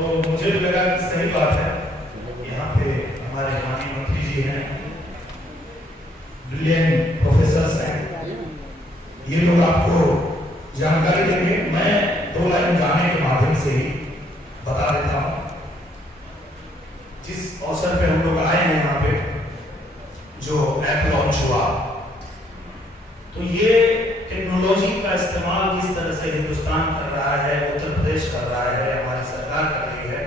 तो मुझे लगा कि सही बात है, यहाँ पे हमारे माननीय मंत्री जी हैं, ब्रिलियंट प्रोफेसर्स हैं, ये लोग आपको जानकारी देंगे। मैं 2 लाइन गाने के माध्यम से ही बता देता हूँ। जिस अवसर पे हम लोग आए हैं यहाँ पे, जो ऐप लॉन्च हुआ, तो ये टेक्नोलॉजी का इस्तेमाल किस तरह से हिंदुस्तान कर रहा है, उत्तर प्रदेश कर रहा है, हमारी सरकार कर रही है,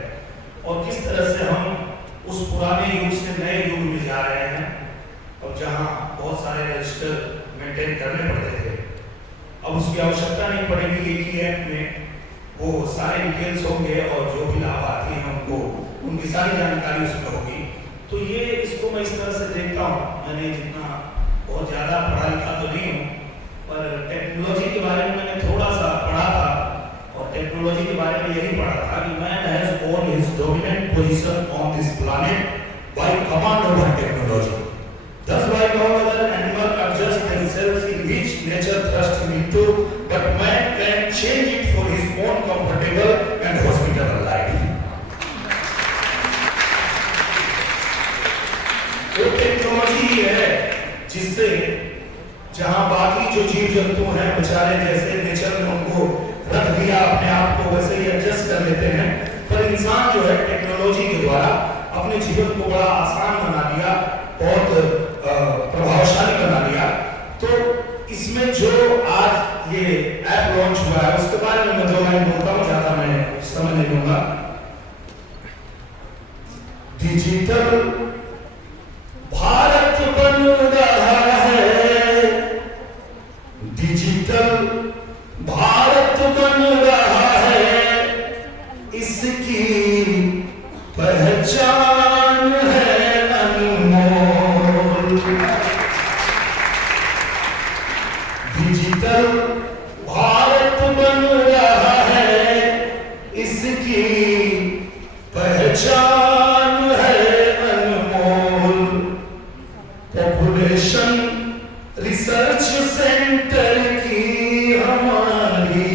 और किस तरह से हम उस पुराने युग से नए युग में जा रहे हैं। और जहाँ बहुत सारे रजिस्टर मेंटेन करने पड़ते थे, अब उसकी आवश्यकता नहीं पड़ेगी। एक ही ऐप में वो सारे डिटेल्स होंगे और जो भी लाभार्थी हैं उनको उनकी सारी जानकारी उसमें होगी। तो ये इसको मैं इस तरह से देखता हूँ, मैंने जितना बहुत ज़्यादा पढ़ा लिखा तो नहीं हूँ, पर टेक्नोलॉजी के बारे में मैंने थोड़ा सा पढ़ा था, और टेक्नोलॉजी के बारे में यही पढ़ा था कि man has own his dominant position on this planet bye command of technology. Thus by no other animal adjust themselves in which nature thrust him into, but man can change it for his own comfortable and hospitable life. वो technology ही है जिससे जहाँ बाकी जो जीव जंतु हैं बेचारे, जैसे नेचर ने उनको रख दिया अपने आप को, वैसे ही एडजस्ट कर लेते हैं, पर इंसान जो है टेक्नोलॉजी के द्वारा अपने जीवन को बड़ा आसान बना दिया, बहुत प्रभावशाली बना दिया। तो इसमें जो आज ये ऐप लॉन्च हुआ है उसके बारे में मैं 2 लाइन बोलता हूँ, ज्यादा मैं समय नहीं लूंगा। डिजिटल भारत बन रहा है, डिजिटल भारत बन रहा है, इसकी पहचान है अनमोल। डिजिटल भारत बन रहा है, इसकी पहचान है अनमोल। पॉपुलेशन रिसर्च सेंटर की हमारी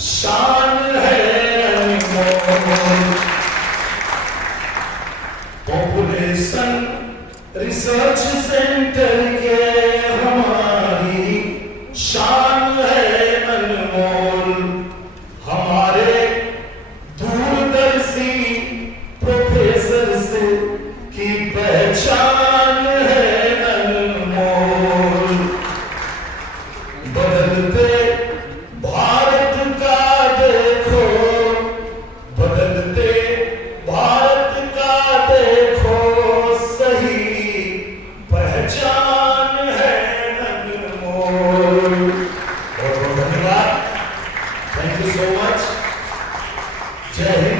शान है अनमोल। पॉपुलेशन रिसर्च सेंटर के हमारी शान है अनमोल। हमारे दूरदर्शी प्रोफेसर्स की पहचान है अनमोल। बदलते भारत का देखो, बदलते भारत का देखो, सही पहचान है अनमोल। बहुत बहुत धन्यवाद, थैंक यू सो मच। जय हिंद।